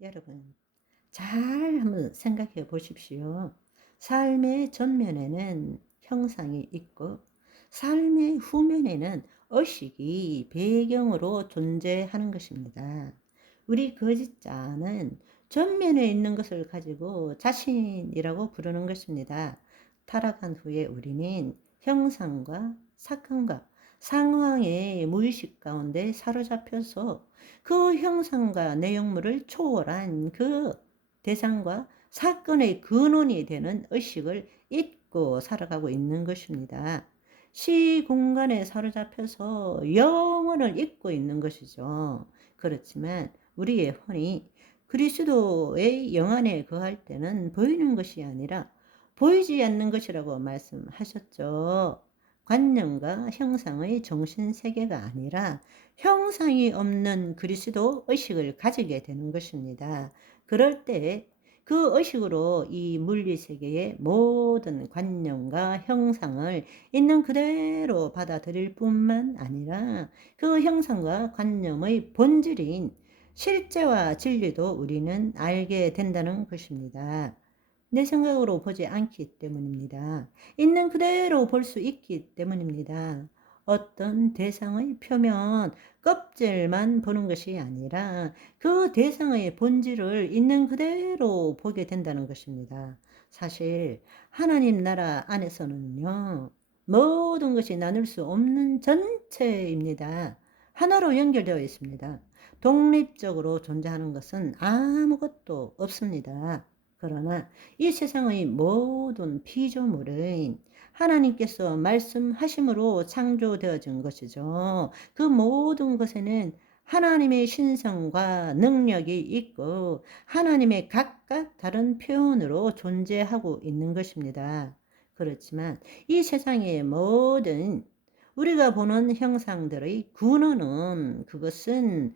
여러분, 잘 한번 생각해 보십시오. 삶의 전면에는 형상이 있고, 삶의 후면에는 의식이 배경으로 존재하는 것입니다. 우리 거짓자는 전면에 있는 것을 가지고 자신이라고 부르는 것입니다. 타락한 후에 우리는 형상과 사건과 상황의 무의식 가운데 사로잡혀서 그 형상과 내용물을 초월한 그 대상과 사건의 근원이 되는 의식을 잊고 살아가고 있는 것입니다. 시공간에 사로잡혀서 영혼을 잊고 있는 것이죠. 그렇지만 우리의 혼이 그리스도의 영 안에 거할 때는 보이는 것이 아니라 보이지 않는 것이라고 말씀하셨죠. 관념과 형상의 정신세계가 아니라 형상이 없는 그리스도 의식을 가지게 되는 것입니다. 그럴 때 그 의식으로 이 물리세계의 모든 관념과 형상을 있는 그대로 받아들일 뿐만 아니라 그 형상과 관념의 본질인 실제와 진리도 우리는 알게 된다는 것입니다. 내 생각으로 보지 않기 때문입니다. 있는 그대로 볼 수 있기 때문입니다. 어떤 대상의 표면, 껍질만 보는 것이 아니라 그 대상의 본질을 있는 그대로 보게 된다는 것입니다. 사실 하나님 나라 안에서는요, 모든 것이 나눌 수 없는 전체입니다. 하나로 연결되어 있습니다. 독립적으로 존재하는 것은 아무것도 없습니다. 그러나 이 세상의 모든 피조물은 하나님께서 말씀하심으로 창조되어진 것이죠. 그 모든 것에는 하나님의 신성과 능력이 있고 하나님의 각각 다른 표현으로 존재하고 있는 것입니다. 그렇지만 이 세상의 모든 우리가 보는 형상들의 근원은 그것은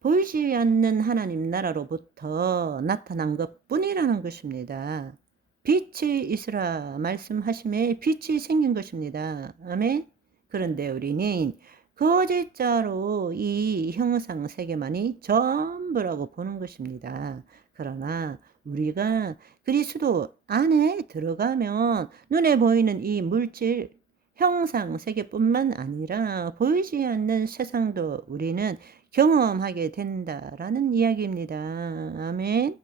보이지 않는 하나님 나라로부터 나타난 것 뿐이라는 것입니다. 빛이 있으라 말씀하심에 빛이 생긴 것입니다. 아멘. 그런데 우리는 거짓자로 이 형상 세계만이 전부라고 보는 것입니다. 그러나 우리가 그리스도 안에 들어가면 눈에 보이는 이 물질 형상 세계뿐만 아니라 보이지 않는 세상도 우리는 경험하게 된다라는 이야기입니다. 아멘.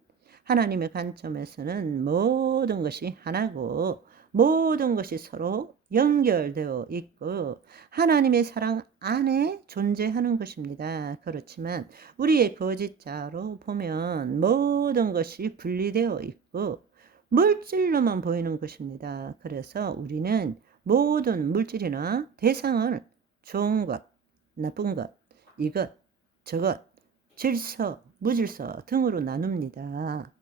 하나님의 관점에서는 모든 것이 하나고 모든 것이 서로 연결되어 있고 하나님의 사랑 안에 존재하는 것입니다. 그렇지만 우리의 거짓자로 보면 모든 것이 분리되어 있고 물질로만 보이는 것입니다. 그래서 우리는 모든 물질이나 대상을 좋은 것, 나쁜 것, 이것, 저것, 질서, 무질서 등으로 나눕니다.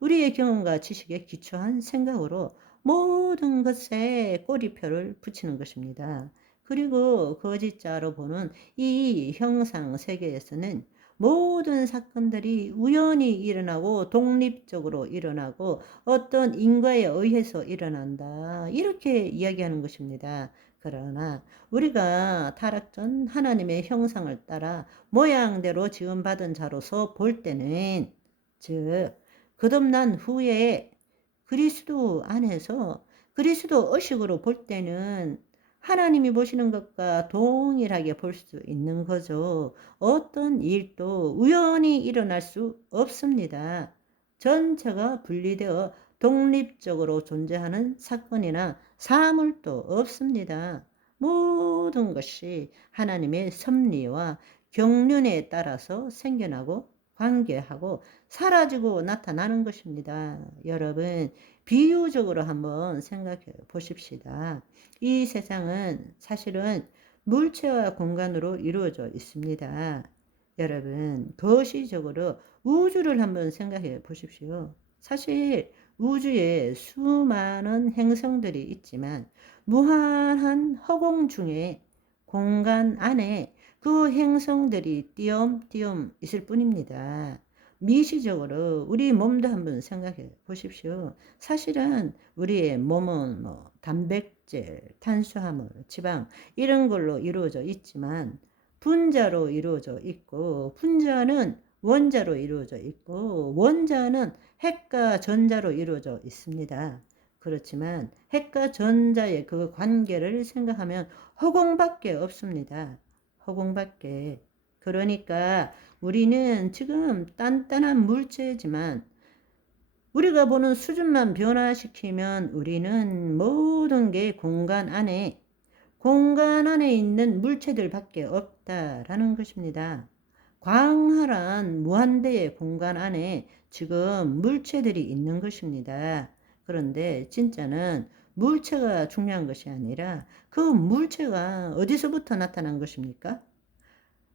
우리의 경험과 지식에 기초한 생각으로 모든 것에 꼬리표를 붙이는 것입니다. 그리고 거짓자로 보는 이 형상 세계에서는 모든 사건들이 우연히 일어나고 독립적으로 일어나고 어떤 인과에 의해서 일어난다. 이렇게 이야기하는 것입니다. 그러나 우리가 타락 전 하나님의 형상을 따라 모양대로 지음받은 자로서 볼 때는 즉 거듭난 후에 그리스도 안에서 그리스도 의식으로 볼 때는 하나님이 보시는 것과 동일하게 볼 수 있는 거죠. 어떤 일도 우연히 일어날 수 없습니다. 전체가 분리되어 독립적으로 존재하는 사건이나 사물도 없습니다. 모든 것이 하나님의 섭리와 경륜에 따라서 생겨나고 관계하고 사라지고 나타나는 것입니다. 여러분, 비유적으로 한번 생각해 보십시다. 이 세상은 사실은 물체와 공간으로 이루어져 있습니다. 여러분, 거시적으로 우주를 한번 생각해 보십시오. 사실 우주에 수많은 행성들이 있지만 무한한 허공 중에 공간 안에 그 행성들이 띄엄띄엄 있을 뿐입니다. 미시적으로 우리 몸도 한번 생각해 보십시오. 사실은 우리의 몸은 단백질, 탄수화물, 지방 이런 걸로 이루어져 있지만 분자로 이루어져 있고 분자는 원자로 이루어져 있고 원자는 핵과 전자로 이루어져 있습니다. 그렇지만 핵과 전자의 그 관계를 생각하면 허공밖에 없습니다. 허공밖에. 그러니까 우리는 지금 단단한 물체지만 우리가 보는 수준만 변화시키면 우리는 모든 게 공간 안에 있는 물체들밖에 없다라는 것입니다. 광활한 무한대의 공간 안에 지금 물체들이 있는 것입니다. 그런데 진짜는 물체가 중요한 것이 아니라 그 물체가 어디서부터 나타난 것입니까?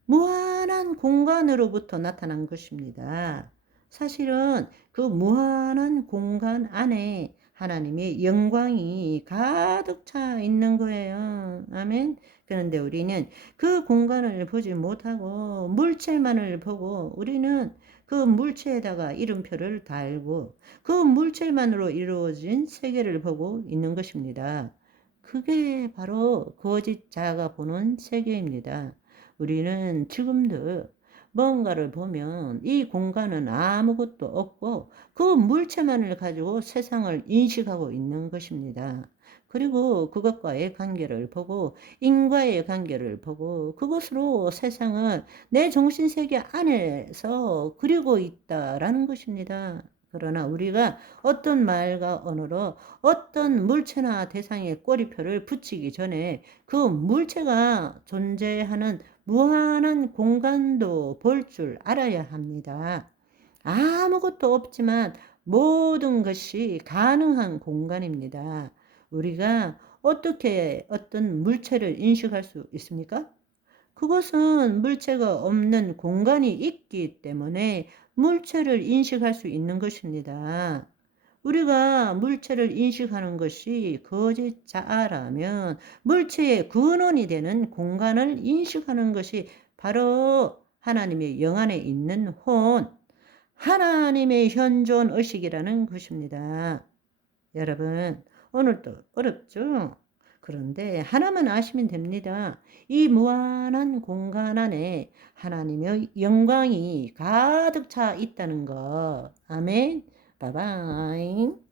무한한 공간으로부터 나타난 것입니다. 사실은 그 무한한 공간 안에 하나님의 영광이 가득 차 있는 거예요. 아멘. 그런데 우리는 그 공간을 보지 못하고 물체만을 보고 우리는 그 물체에다가 이름표를 달고 그 물체만으로 이루어진 세계를 보고 있는 것입니다. 그게 바로 거짓 자가 보는 세계입니다. 우리는 지금도 뭔가를 보면 이 공간은 아무것도 없고 그 물체만을 가지고 세상을 인식하고 있는 것입니다. 그리고 그것과의 관계를 보고 인과의 관계를 보고 그것으로 세상을 내 정신세계 안에서 그리고 있다라는 것입니다. 그러나 우리가 어떤 말과 언어로 어떤 물체나 대상에 꼬리표를 붙이기 전에 그 물체가 존재하는 무한한 공간도 볼 줄 알아야 합니다. 아무것도 없지만 모든 것이 가능한 공간입니다. 우리가 어떻게 어떤 물체를 인식할 수 있습니까? 그것은 물체가 없는 공간이 있기 때문에 물체를 인식할 수 있는 것입니다. 우리가 물체를 인식하는 것이 거짓자라면 물체의 근원이 되는 공간을 인식하는 것이 바로 하나님의 영 안에 있는 혼, 하나님의 현존 의식이라는 것입니다. 여러분, 오늘도 어렵죠? 그런데 하나만 아시면 됩니다. 이 무한한 공간 안에 하나님의 영광이 가득 차 있다는 것. 아멘. 바바이.